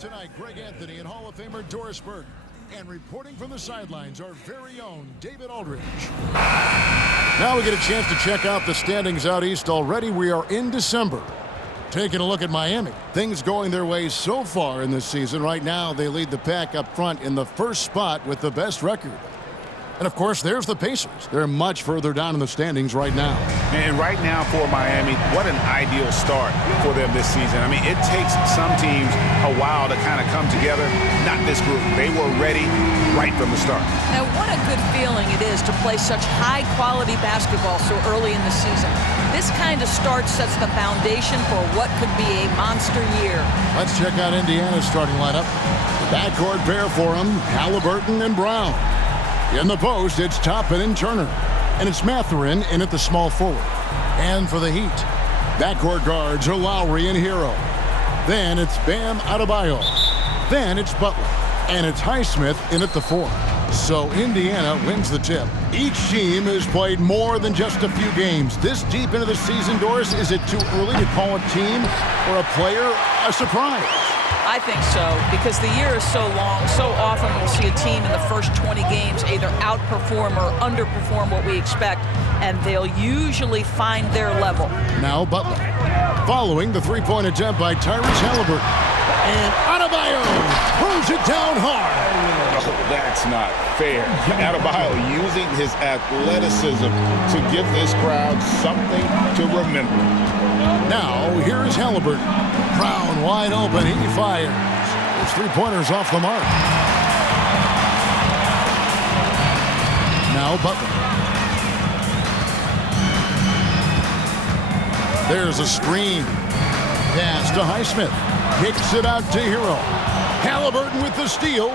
tonight, Greg Anthony and Hall of Famer Doris Burke. And reporting from the sidelines, our very own David Aldridge. Now we get a chance to check out the standings out east. Already we are in December. Taking a look at Miami. Things going their way so far in this season. Right now, they lead the pack up front in the first spot with the best record. And, of course, there's the Pacers. They're much further down in the standings right now. And right now for Miami, what an ideal start for them this season. I mean, it takes some teams a while to kind of come together. Not this group. They were ready right from the start. Now, what a good feeling it is to play such high-quality basketball so early in the season. This kind of start sets the foundation for what could be a monster year. Let's check out Indiana's starting lineup. The backcourt pair for them, Halliburton and Brown. In the post, it's Toppin and Turner. And it's Mathurin in at the small forward. And for the Heat, backcourt guards are Lowry and Hero. Then it's Bam Adebayo. Then it's Butler. And it's Highsmith in at the 4. So Indiana wins the tip. Each team has played more than just a few games. This deep into the season, Doris, is it too early to call a team or a player a surprise? I think so, because the year is so long. So often we'll see a team in the first 20 games either outperform or underperform what we expect, and they'll usually find their level. Now Butler, following the three-point attempt by Tyrese Halliburton. And Adebayo throws it down hard. Oh, that's not fair. Adebayo using his athleticism to give this crowd something to remember. Now, here is Halliburton. Brown wide open. He fires. His three-pointer's off the mark. Now Butler. There's a screen. Pass to Highsmith. Kicks it out to Hero. Halliburton with the steal.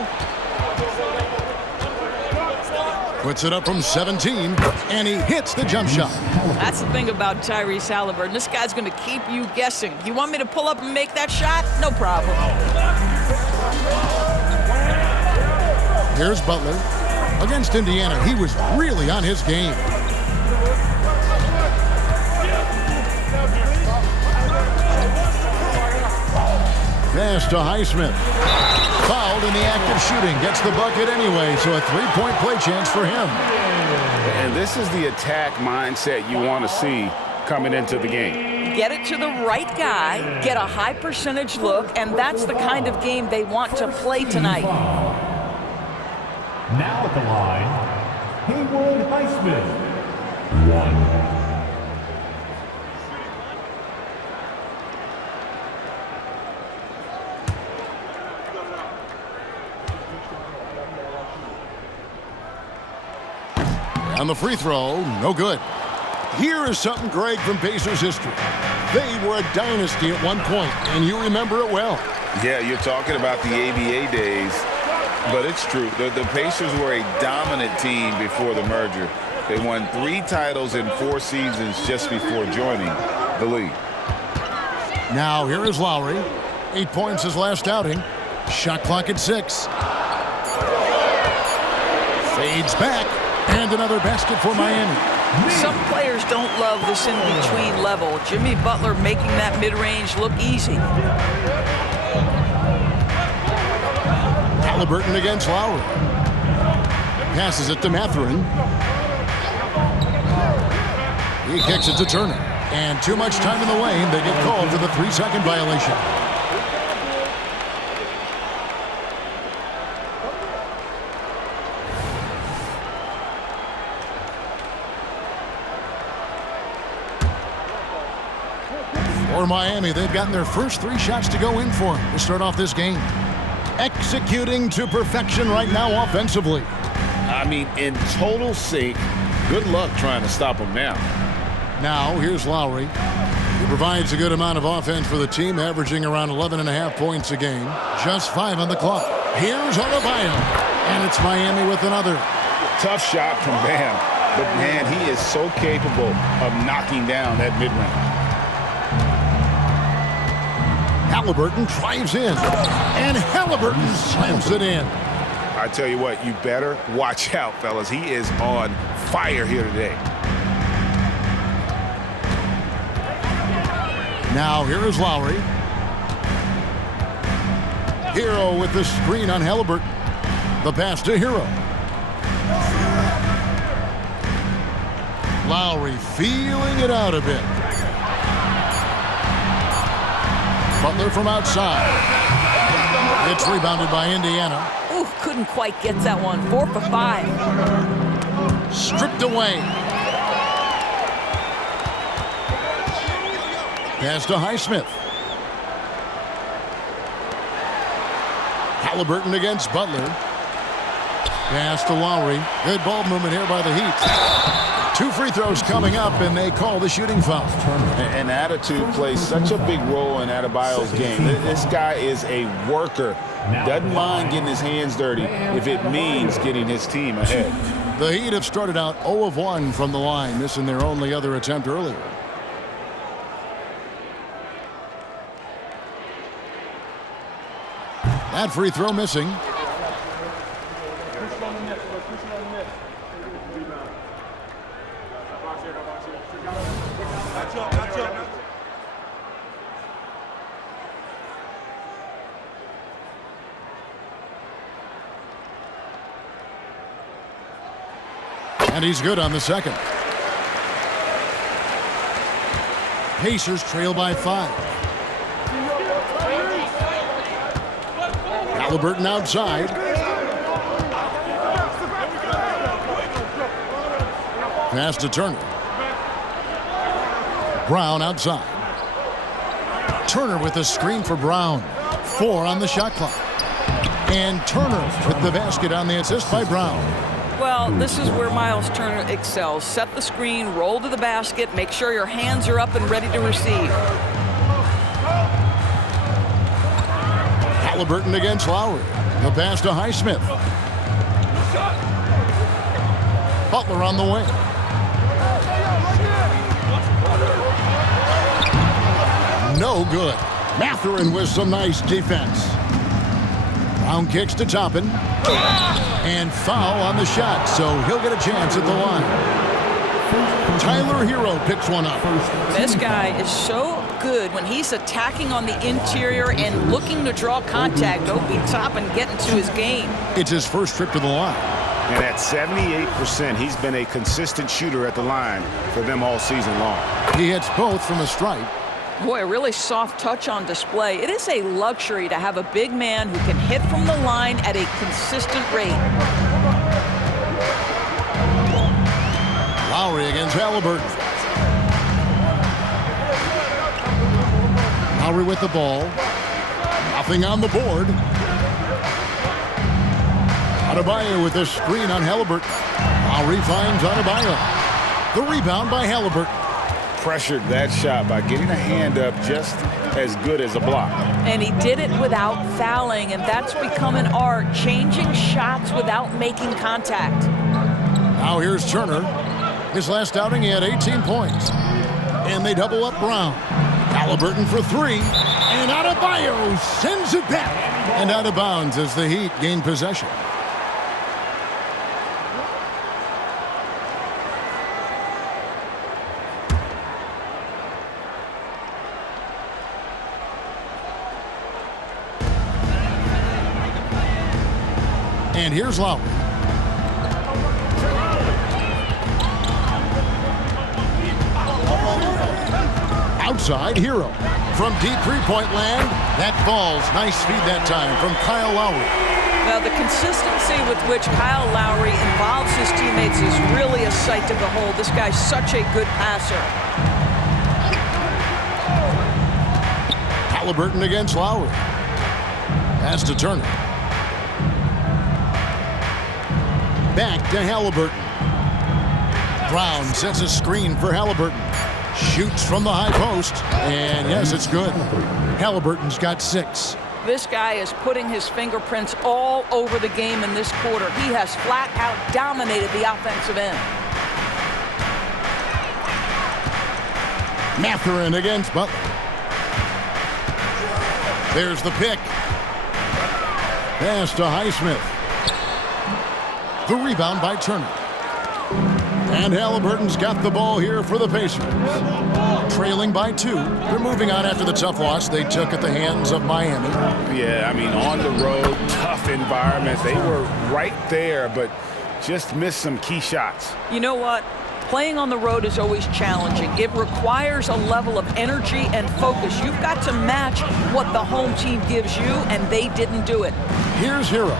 Puts it up from 17, and he hits the jump shot. That's the thing about Tyrese Halliburton. This guy's going to keep you guessing. You want me to pull up and make that shot? No problem. Here's Butler. Against Indiana, he was really on his game. Pass to Highsmith. Fouled in the act of shooting. Gets the bucket anyway, so a three-point play chance for him. And this is the attack mindset you want to see coming into the game. Get it to the right guy, get a high percentage look, and that's the kind of game they want to play tonight. Now at the line, Haywood Highsmith. 1. On the free throw, no good. Here is something, Greg, from Pacers history. They were a dynasty at one point, and you remember it well. Yeah, you're talking about the ABA days, but it's true. The Pacers were a dominant team before the merger. They won 3 titles in 4 seasons just before joining the league. Now, here is Lowry. 8 points his last outing. Shot clock at 6. Fades back. And another basket for Miami. Some players don't love this in-between level. Jimmy Butler making that mid-range look easy. Halliburton against Lowry. Passes it to Mathurin. He kicks it to Turner. And too much time in the lane. They get called for the 3-second violation. For Miami, they've gotten their first 3 shots to go in for them to start off this game. Executing to perfection right now offensively. I mean, in total sync. Good luck trying to stop him now. Now, here's Lowry. He provides a good amount of offense for the team, averaging around 11.5 points a game. Just 5 on the clock. Here's Adebayo. And it's Miami with another. Tough shot from Bam. But, man, he is so capable of knocking down that mid-range. Halliburton drives in, and Halliburton slams it in. I tell you what, you better watch out, fellas. He is on fire here today. Now here is Lowry. Hero with the screen on Halliburton. The pass to Hero. Lowry feeling it out a bit. Butler from outside. It's rebounded by Indiana. Ooh, couldn't quite get that one. 4 for 5. Stripped away. Pass to Highsmith. Halliburton against Butler. Pass to Lowry. Good ball movement here by the Heat. 2 free throws coming up, and they call the shooting foul. And attitude plays such a big role in Adebayo's game. This guy is a worker. Doesn't mind getting his hands dirty if it means getting his team ahead. The Heat have started out 0 of 1 from the line, missing their only other attempt earlier. That free throw missing. And he's good on the second. Pacers trail by 5. Halliburton outside. Pass to Turner. Brown outside. Turner with a screen for Brown. 4 on the shot clock. And Turner with the basket on the assist by Brown. Well, this is where Miles Turner excels. Set the screen, roll to the basket, make sure your hands are up and ready to receive. Halliburton against Lowry. The pass to Highsmith. Butler on the wing. No good. Mathurin with some nice defense. Brown kicks to Toppin. And foul on the shot, so he'll get a chance at the line. Tyler Hero picks one up. This guy is so good when he's attacking on the interior and looking to draw contact. Opie Toppin getting to his game. It's his first trip to the line. And at 78%, he's been a consistent shooter at the line for them all season long. He hits both from the stripe. Boy, a really soft touch on display. It is a luxury to have a big man who can hit from the line at a consistent rate. Lowry against Halliburton. Lowry with the ball. Nothing on the board. Adebayo with a screen on Halliburton. Lowry finds Adebayo. The rebound by Halliburton. Pressured that shot by getting a hand up just as good as a block. And he did it without fouling, and that's become an art, changing shots without making contact. Now here's Turner. His last outing, he had 18 points. And they double up Brown. Halliburton for 3. And Adebayo sends it back. And out of bounds as the Heat gain possession. And here's Lowry. Outside, Hero. From deep three-point land, that falls. Nice feed that time from Kyle Lowry. Now, the consistency with which Kyle Lowry involves his teammates is really a sight to behold. This guy's such a good passer. Halliburton against Lowry. Pass to Turner. Back to Halliburton. Brown sets a screen for Halliburton. Shoots from the high post. And yes, it's good. Halliburton's got 6. This guy is putting his fingerprints all over the game in this quarter. He has flat out dominated the offensive end. Mathurin against Butler. There's the pick. Pass to Highsmith. The rebound by Turner. And Halliburton's got the ball here for the Pacers. Trailing by 2. They're moving on after the tough loss they took at the hands of Miami. Yeah, I mean, on the road, tough environment. They were right there, but just missed some key shots. You know what? Playing on the road is always challenging. It requires a level of energy and focus. You've got to match what the home team gives you, and they didn't do it. Here's Hero,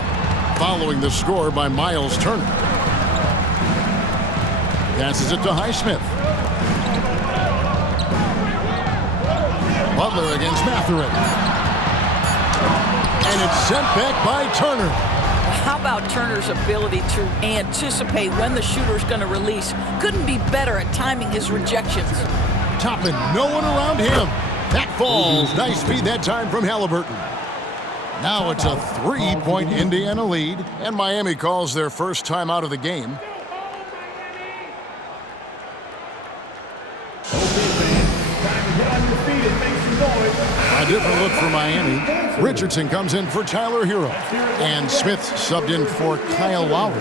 following the score by Miles Turner. Passes it to Highsmith. Butler against Mathurin. And it's sent back by Turner. How about Turner's ability to anticipate when the shooter's going to release? Couldn't be better at timing his rejections. Toppin, no one around him. That falls. Nice feed that time from Halliburton. Now it's a 3-point Indiana lead, and Miami calls their first time out of the game. A different look for Miami. Richardson comes in for Tyler Hero. And Smith subbed in for Kyle Lowry.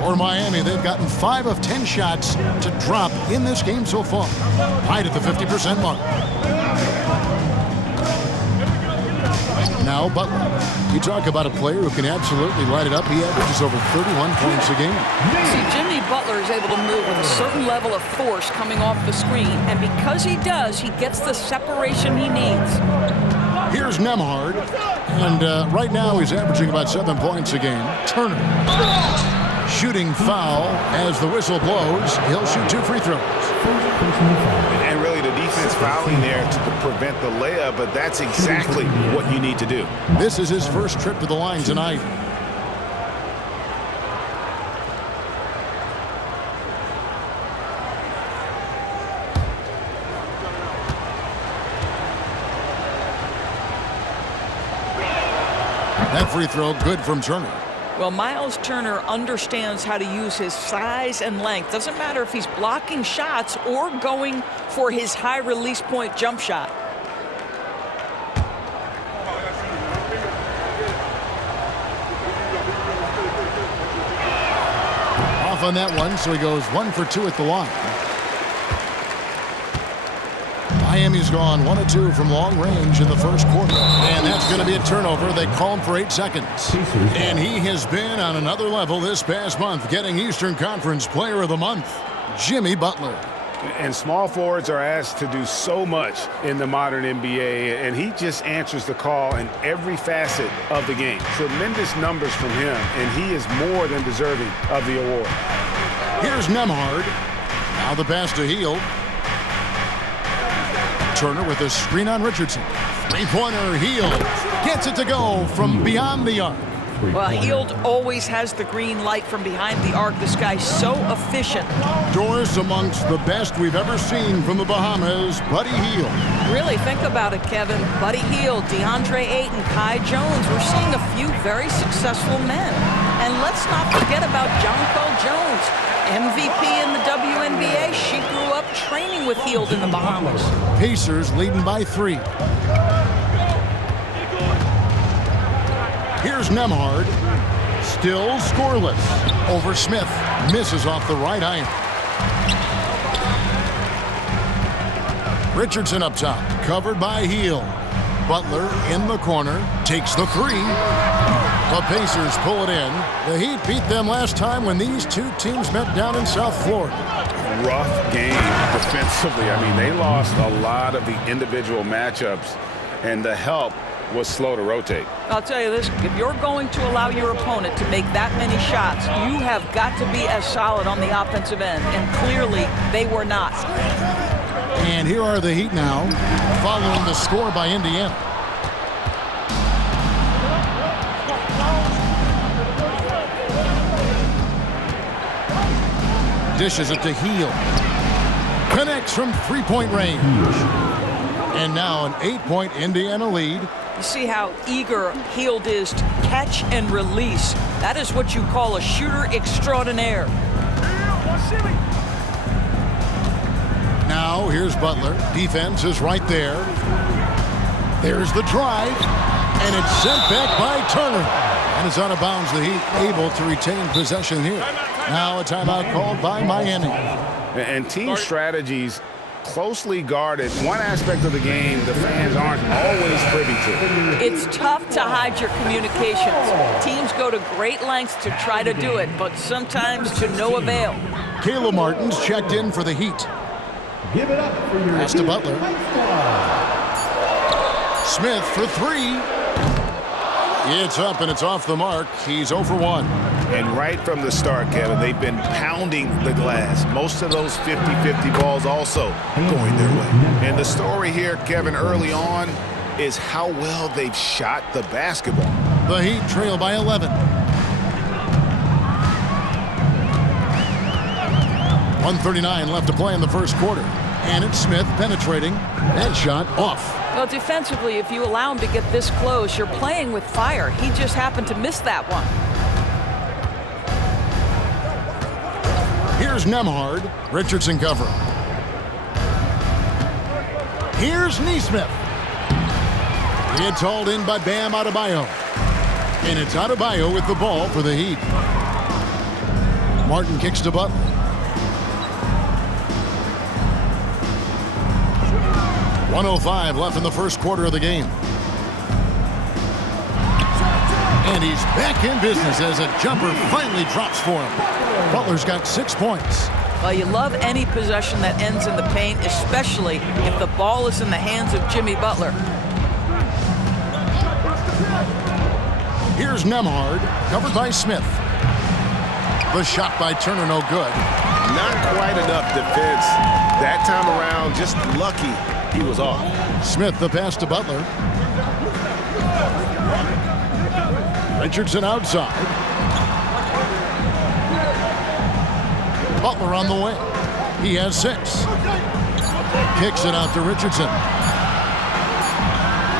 For Miami, they've gotten 5 of 10 shots to drop in this game so far. Right at the 50% mark. Now Butler. You talk about a player who can absolutely light it up. He averages over 31 points a game. See, Jimmy Butler is able to move with a certain level of force coming off the screen, and because he does, he gets the separation he needs. Here's Nembhard, and right now he's averaging about 7 points a game. Turner. Shooting foul as the whistle blows. He'll shoot 2 free throws. And really the defense fouling there to prevent the layup, but that's exactly what you need to do. This is his first trip to the line tonight. That free throw good from Turner. Well, Miles Turner understands how to use his size and length. Doesn't matter if he's blocking shots or going for his high release point jump shot. Off on that one, so he goes 1 for 2 at the line. Miami's gone 1 of 2 from long range in the first quarter. And that's going to be a turnover. They call him for 8 seconds. And he has been on another level this past month, getting Eastern Conference Player of the Month, Jimmy Butler. And small forwards are asked to do so much in the modern NBA, and he just answers the call in every facet of the game. Tremendous numbers from him, and he is more than deserving of the award. Here's Nembhard. Now the pass to Hield. Turner with a screen on Richardson. Three-pointer, Hield gets it to go from beyond the arc. Well, Hield always has the green light from behind the arc. This guy's so efficient. Doris amongst the best we've ever seen from the Bahamas, Buddy Hield. Really, think about it, Kevin. Buddy Hield, DeAndre Ayton, Kai Jones. We're seeing a few very successful men. And let's not forget about Jonquel Jones, MVP in the WNBA. She grew up training with Hield in the Bahamas. Pacers leading by 3. Here's Nembhard. Still scoreless. Over Smith. Misses off the right iron. Richardson up top. Covered by Hield. Butler in the corner. Takes the 3. The Pacers pull it in. The Heat beat them last time when these two teams met down in South Florida. Rough game defensively. I mean, they lost a lot of the individual matchups, and the help was slow to rotate. I'll tell you this, if you're going to allow your opponent to make that many shots, you have got to be as solid on the offensive end, and clearly they were not. And here are the Heat now, following the score by Indiana. Dishes it to Hield. Connects from three-point range. And now an 8-point Indiana lead. You see how eager Hield is to catch and release. That is what you call a shooter extraordinaire. Now here's Butler. Defense is right there. There's the drive. And it's sent back by Turner. And it's out of bounds. The Heat able to retain possession here. Now a timeout called by Miami. And team strategies closely guarded. One aspect of the game the fans aren't always privy to. It's tough to hide your communications. Teams go to great lengths to try to do it, but sometimes to no avail. Caleb Martin's checked in for the Heat. Give it up for your Pass to Butler. Smith for three. It's up and it's off the mark. He's 0 for 1. And right from the start, Kevin, they've been pounding the glass. Most of those 50-50 balls also going their way. And the story here, Kevin, early on is how well they've shot the basketball. The Heat trail by 11. 1:39 left to play in the first quarter. And it's Smith penetrating. That shot off. Well, defensively, if you allow him to get this close, you're playing with fire. He just happened to miss that one. Here's Nembhard. Richardson covering. Here's Nesmith. It's hauled in by Bam Adebayo. And it's Adebayo with the ball for the Heat. Martin kicks to Butler. .105 left in the first quarter of the game. And he's back in business as a jumper finally drops for him. Butler's got 6 points. Well, you love any possession that ends in the paint, especially if the ball is in the hands of Jimmy Butler. Here's Nembhard, covered by Smith. The shot by Turner, no good. Not quite enough defense that time around. Just lucky he was off. Smith, the pass to Butler. Richardson outside. Butler on the wing. He has 6. Kicks it out to Richardson.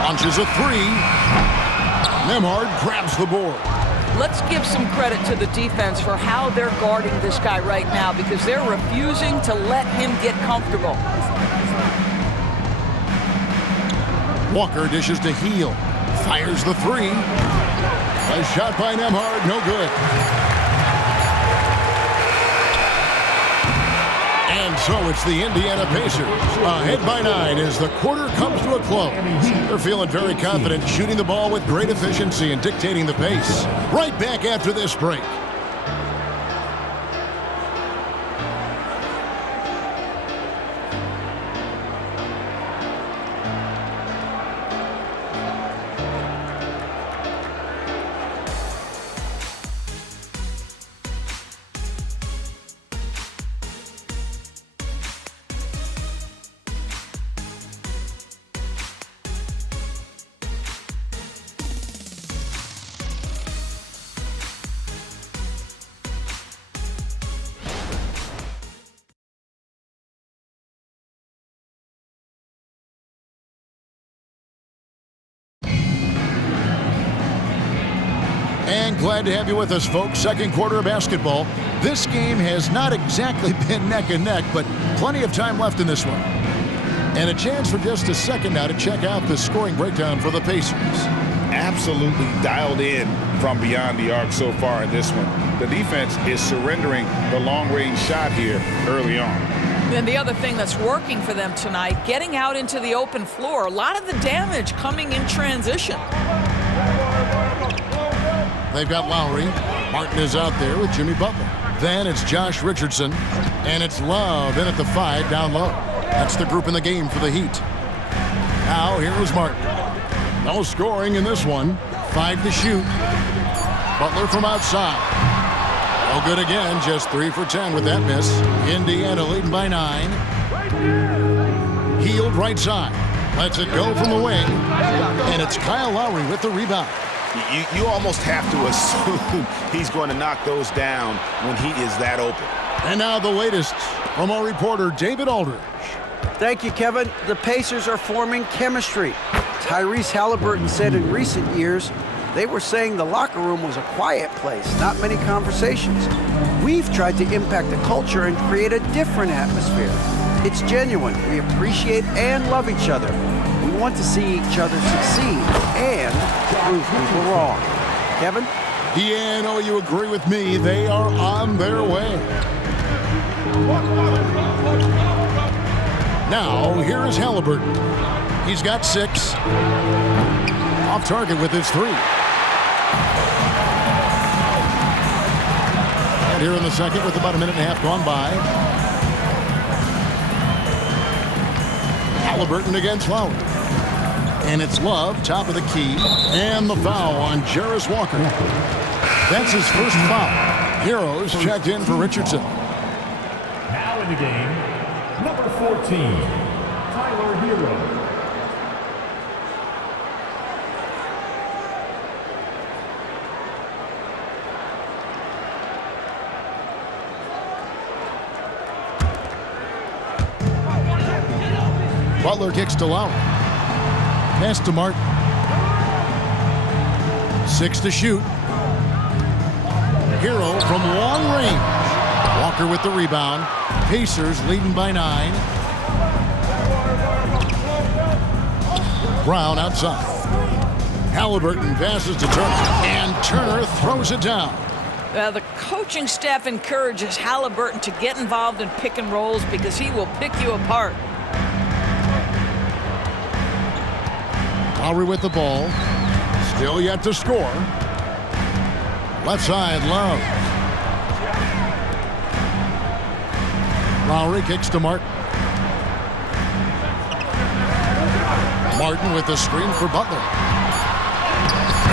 Launches a 3. Nembhard grabs the board. Let's give some credit to the defense for how they're guarding this guy right now, because they're refusing to let him get comfortable. Walker dishes to Heel. Fires the 3. A shot by Nembhard, no good. And so it's the Indiana Pacers ahead by 9 as the quarter comes to a close. They're feeling very confident, shooting the ball with great efficiency and dictating the pace. Right back after this break. And glad to have you with us, folks. Second quarter of basketball. This game has not exactly been neck and neck, but plenty of time left in this one. And a chance for just a second now to check out the scoring breakdown for the Pacers. Absolutely dialed in from beyond the arc so far in this one. The defense is surrendering the long-range shot here early on. And the other thing that's working for them tonight, getting out into the open floor. A lot of the damage coming in transition. They've got Lowry. Martin is out there with Jimmy Butler. Then it's Josh Richardson. And it's Love in at the 5 down low. That's the group in the game for the Heat. Now here's Martin. No scoring in this one. 5 to shoot. Butler from outside. No good again. Just 3 for 10 with that miss. Indiana leading by 9. Healed right side. Lets it go from the wing. And it's Kyle Lowry with the rebound. You almost have to assume he's going to knock those down when he is that open. And now the latest from our reporter, David Aldridge. Thank you, Kevin. The Pacers are forming chemistry. Tyrese Halliburton said in recent years they were saying the locker room was a quiet place, not many conversations. We've tried to impact the culture and create a different atmosphere. It's genuine. We appreciate and love each other. We want to see each other succeed and prove people wrong. Kevin? Yeah, I know you agree with me. They are on their way. Now, here is Halliburton. He's got 6. Off target with his 3. And here in the second with about a minute and a half gone by. Halliburton against Lowry. And it's Love, top of the key. And the foul on Jarace Walker. That's his first foul. Heroes checked in for Richardson. Now in the game, number 14, Tyler Hero. Butler kicks to Lowry. Pass to Martin. 6 to shoot. Hero from long range. Walker with the rebound. Pacers leading by 9. Brown outside. Halliburton passes to Turner. And Turner throws it down. The coaching staff encourages Halliburton to get involved in pick and rolls because he will pick you apart. Lowry with the ball. Still yet to score. Left side, Love. Lowry kicks to Martin. Martin with the screen for Butler.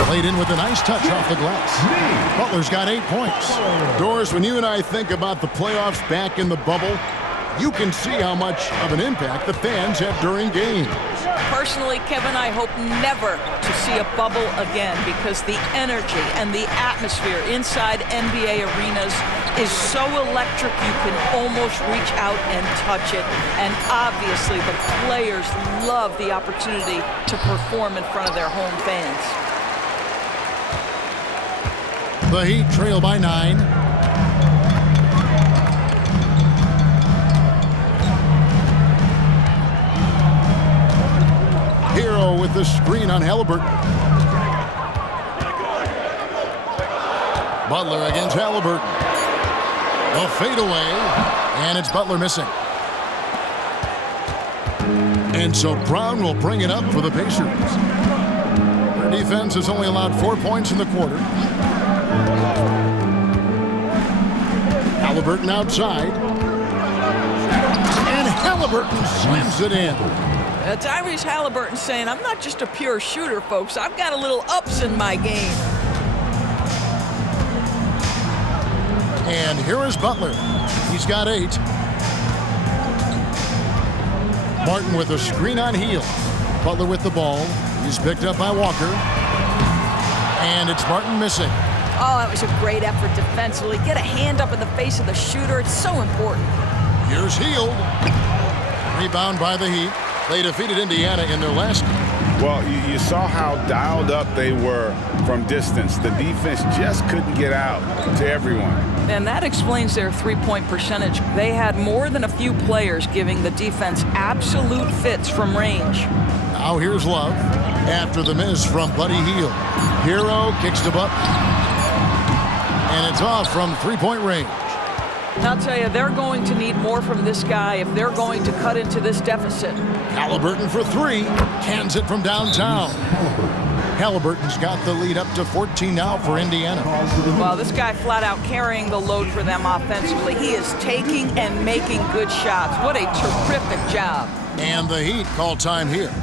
Played in with a nice touch off the glass. Butler's got 8 points. Doris, when you and I think about the playoffs back in the bubble, you can see how much of an impact the fans have during games. Personally, Kevin, I hope never to see a bubble again because the energy and the atmosphere inside NBA arenas is so electric you can almost reach out and touch it. And obviously, the players love the opportunity to perform in front of their home fans. The Heat trail by 9. Hero with the screen on Halliburton. Butler against Halliburton. A fadeaway, and it's Butler missing. And so Brown will bring it up for the Pacers. Their defense has only allowed 4 points in the quarter. Halliburton outside. And Halliburton slams it in. Tyrese Halliburton saying, I'm not just a pure shooter, folks. I've got a little ups in my game. And here is Butler. He's got 8. Martin with a screen on Hield. Butler with the ball. He's picked up by Walker. And it's Martin missing. Oh, that was a great effort defensively. Get a hand up in the face of the shooter. It's so important. Here's Hield. Rebound by the Heat. They defeated Indiana in their last game. Well, you saw how dialed up they were from distance. The defense just couldn't get out to everyone. And that explains their three-point percentage. They had more than a few players giving the defense absolute fits from range. Now here's Love after the miss from Buddy Hield. Hero kicks to Butler. And it's off from three-point range. I'll tell you, they're going to need more from this guy if they're going to cut into this deficit. Halliburton for 3. Cans it from downtown. Halliburton's got the lead up to 14 now for Indiana. Well, this guy flat out carrying the load for them offensively. He is taking and making good shots. What a terrific job. And the Heat call time here.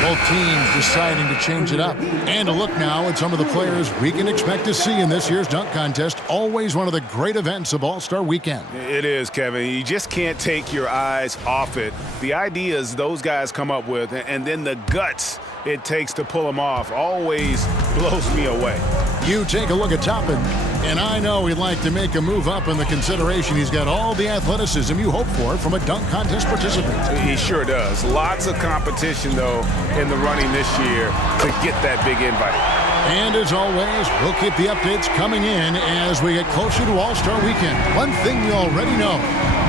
Both teams deciding to change it up. And a look now at some of the players we can expect to see in this year's dunk contest. Always one of the great events of All-Star Weekend. It is, Kevin. You just can't take your eyes off it. The ideas those guys come up with and then the guts it takes to pull them off always blows me away. You take a look at Toppin, and I know he'd like to make a move up in the consideration. He's got all the athleticism you hope for from a dunk contest participant. He sure does. Lots of competition, though, in the running this year to get that big invite. And as always, we'll keep the updates coming in as we get closer to All-Star Weekend. One thing we already know,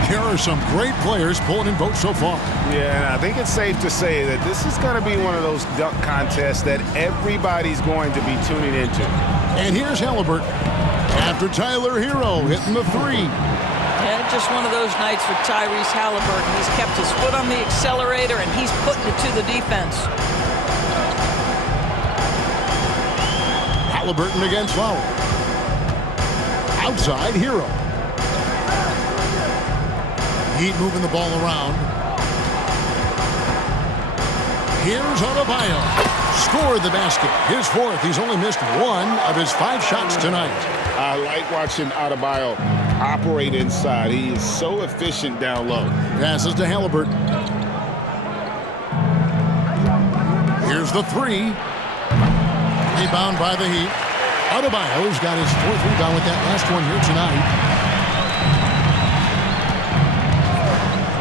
There are some great players pulling in votes so far. Yeah, and I think it's safe to say that this is going to be one of those dunk contests that everybody's going to be tuning into. And here's Halliburton after Tyler Hero hitting the three. Yeah, just one of those nights for Tyrese Halliburton. He's kept his foot on the accelerator, and he's putting it to the defense. Halliburton against Lowry. Outside, Hero. Heat moving the ball around. Here's Adebayo. Scored the basket. His fourth. He's only missed one of his 5 shots tonight. I like watching Adebayo operate inside. He is so efficient down low. Passes to Halliburton. Here's the three. Rebound by the Heat. Adebayo's got his 4th rebound with that last one here tonight.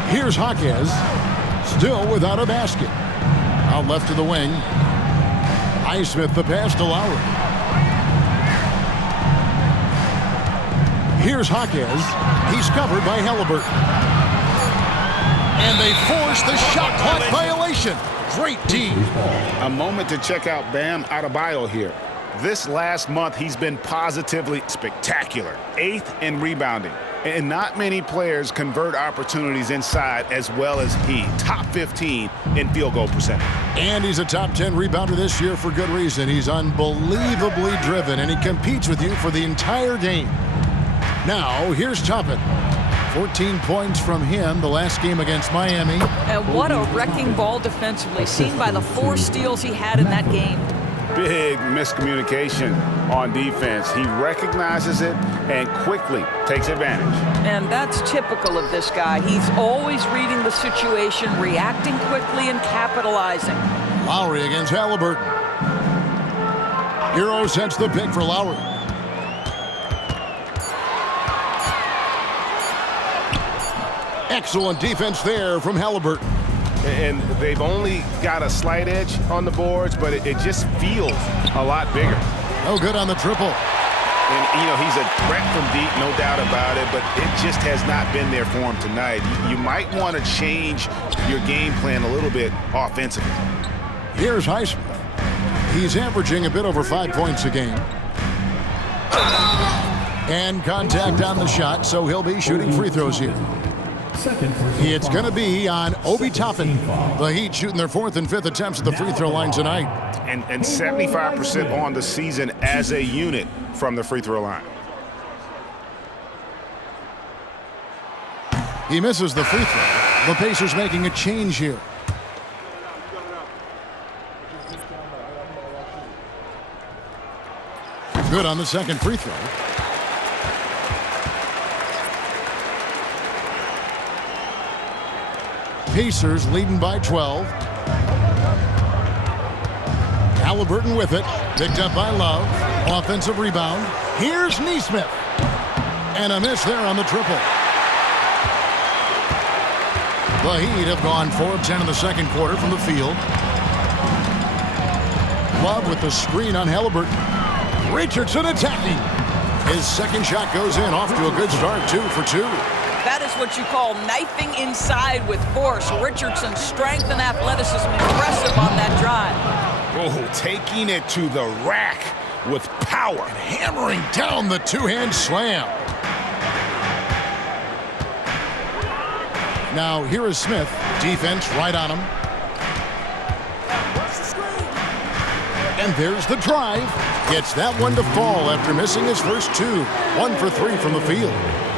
Here's Jaquez, still without a basket. Out left to the wing. Highsmith the pass to Lowry. Here's Jaquez. He's covered by Halliburton. And they force the shot clock violation. Great team. A moment to check out Bam Adebayo here. This last month, he's been positively spectacular. 8th in rebounding. And not many players convert opportunities inside as well as he. Top 15 in field goal percentage. And he's a top 10 rebounder this year for good reason. He's unbelievably driven, and he competes with you for the entire game. Now, here's Toppin. 14 points from him the last game against Miami. And what a wrecking ball defensively, seen by the 4 steals he had in that game. Big miscommunication on defense. He recognizes it and quickly takes advantage. And that's typical of this guy. He's always reading the situation, reacting quickly, and capitalizing. Lowry against Halliburton. Hero sets the pick for Lowry. Excellent defense there from Halliburton. And they've only got a slight edge on the boards, but it just feels a lot bigger. No good on the triple. And, you know, he's a threat from deep, no doubt about it, but it just has not been there for him tonight. You might want to change your game plan a little bit offensively. Here's Highsmith. He's averaging a bit over 5 points a game. And contact on the shot, so he'll be shooting free throws here. It's going to be on Obi Toppin. The Heat shooting their 4th and 5th attempts at the free throw line tonight. And 75% on the season as a unit from the free throw line. He misses the free throw. The Pacers making a change here. Good on the second free throw. Pacers leading by 12. Halliburton with it. Picked up by Love. Offensive rebound. Here's Nesmith. And a miss there on the triple. The Heat have gone 4 of 10 in the second quarter from the field. Love with the screen on Halliburton. Richardson attacking. His second shot goes in, off to a good start, 2 for 2. That is what you call knifing inside with force. Richardson's strength and athleticism impressive on that drive. Oh, taking it to the rack with power. And hammering down the two-hand slam. Now here is Smith. Defense right on him. And there's the drive. Gets that one to fall after missing his first 2. 1 for 3 from the field.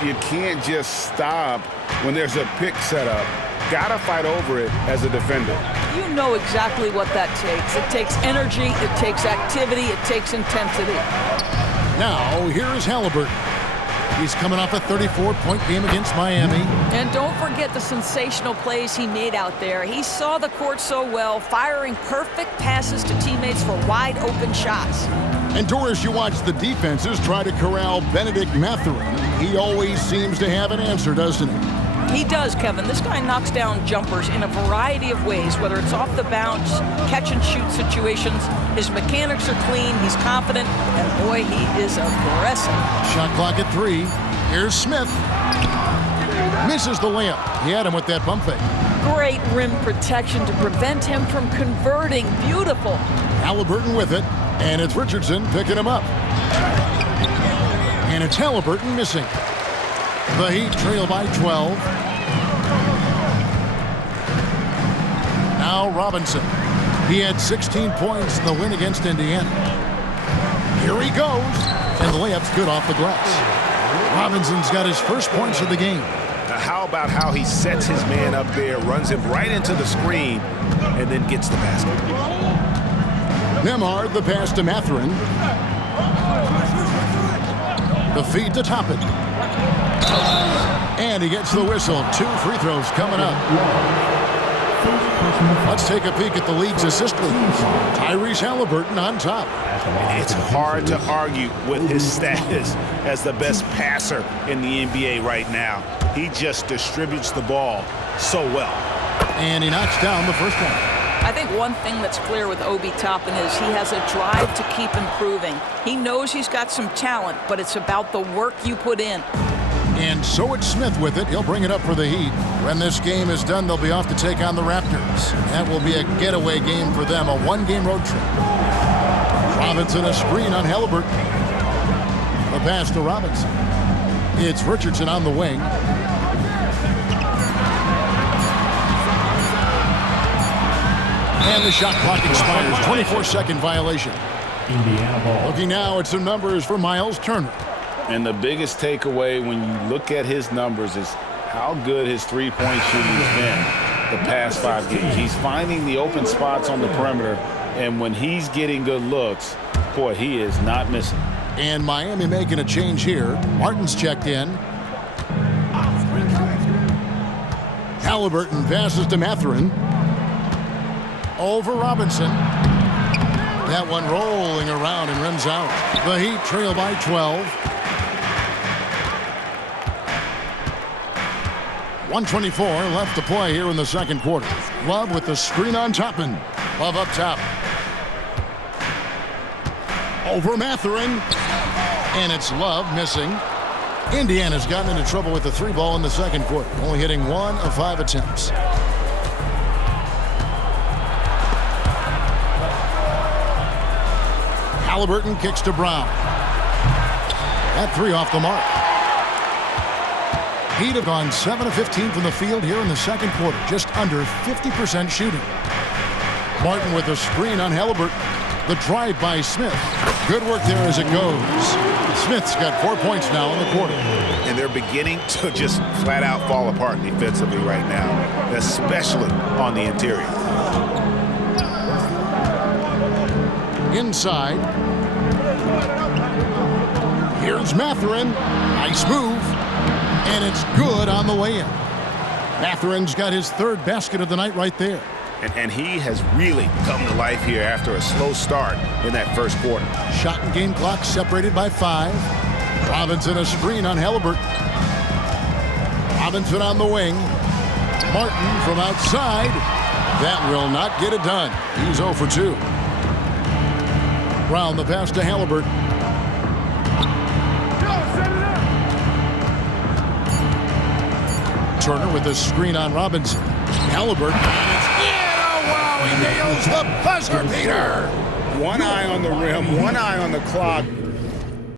You can't just stop when there's a pick set up. Gotta fight over it as a defender. You know exactly what that takes. It takes energy, it takes activity, it takes intensity. Now, here is Halliburton. He's coming off a 34-point game against Miami. And don't forget the sensational plays he made out there. He saw the court so well, firing perfect passes to teammates for wide-open shots. And Doris, you watch the defenses try to corral Benedict Mathurin. He always seems to have an answer, doesn't he? He does, Kevin. This guy knocks down jumpers in a variety of ways, whether it's off the bounce, catch-and-shoot situations. His mechanics are clean, he's confident, and boy, he is aggressive. Shot clock at 3. Here's Smith. Misses the layup. He had him with that pump fake. Great rim protection to prevent him from converting. Beautiful. Halliburton with it, and it's Richardson picking him up. And it's Halliburton missing. The Heat trail by 12. Now Robinson. He had 16 points in the win against Indiana. Here he goes, and the layup's good off the glass. Robinson's got his first points of the game. Now how about how he sets his man up there, runs him right into the screen, and then gets the basket. Nembhard, the pass to Mathurin. The feed to Toppin. And he gets the whistle. 2 free throws coming up. Let's take a peek at the league's assist leaders. Tyrese Halliburton on top. It's hard to argue with his status as the best passer in the NBA right now. He just distributes the ball so well. And he knocks down the first one. I think one thing that's clear with Obi Toppin is he has a drive to keep improving. He knows he's got some talent, but it's about the work you put in. And so it's Smith with it. He'll bring it up for the Heat. When this game is done, they'll be off to take on the Raptors. That will be a getaway game for them, a one-game road trip. Robinson a screen on Halliburton. The pass to Robinson. It's Richardson on the wing. And the shot clock expires. 24-second violation. Indiana ball. Looking now at some numbers for Miles Turner. And the biggest takeaway when you look at his numbers is how good his three-point shooting has been the past 5 games. He's finding the open spots on the perimeter, and when he's getting good looks, boy, he is not missing. And Miami making a change here. Martin's checked in. Halliburton passes to Mathurin. Over Robinson. That one rolling around and rims out. The Heat trail by 12. 1:24 left to play here in the second quarter. Love with the screen on Toppin. Love up top. Over Mathurin. And it's Love missing. Indiana's gotten into trouble with the 3 ball in the second quarter, only hitting 1 of 5 attempts. Halliburton kicks to Brown. That 3 off the mark. Heat have gone 7 of 15 from the field here in the second quarter, just under 50% shooting. Martin with a screen on Halliburton. The drive by Smith. Good work there as it goes. Smith's got 4 points now in the quarter. And they're beginning to just flat out fall apart defensively right now, especially on the interior. Inside. Here's Mathurin. Nice move. And it's good on the way in. Mathurin's got his 3rd basket of the night right there. And he has really come to life here after a slow start in that first quarter. Shot and game clock separated by 5. Robinson a screen on Halliburton. Robinson on the wing. Martin from outside. That will not get it done. He's 0 for 2. Brown the pass to Halliburton. Turner with a screen on Robinson. Halliburton. Yeah, wow, he nails the buzzer beater. One eye on the rim, one eye on the clock.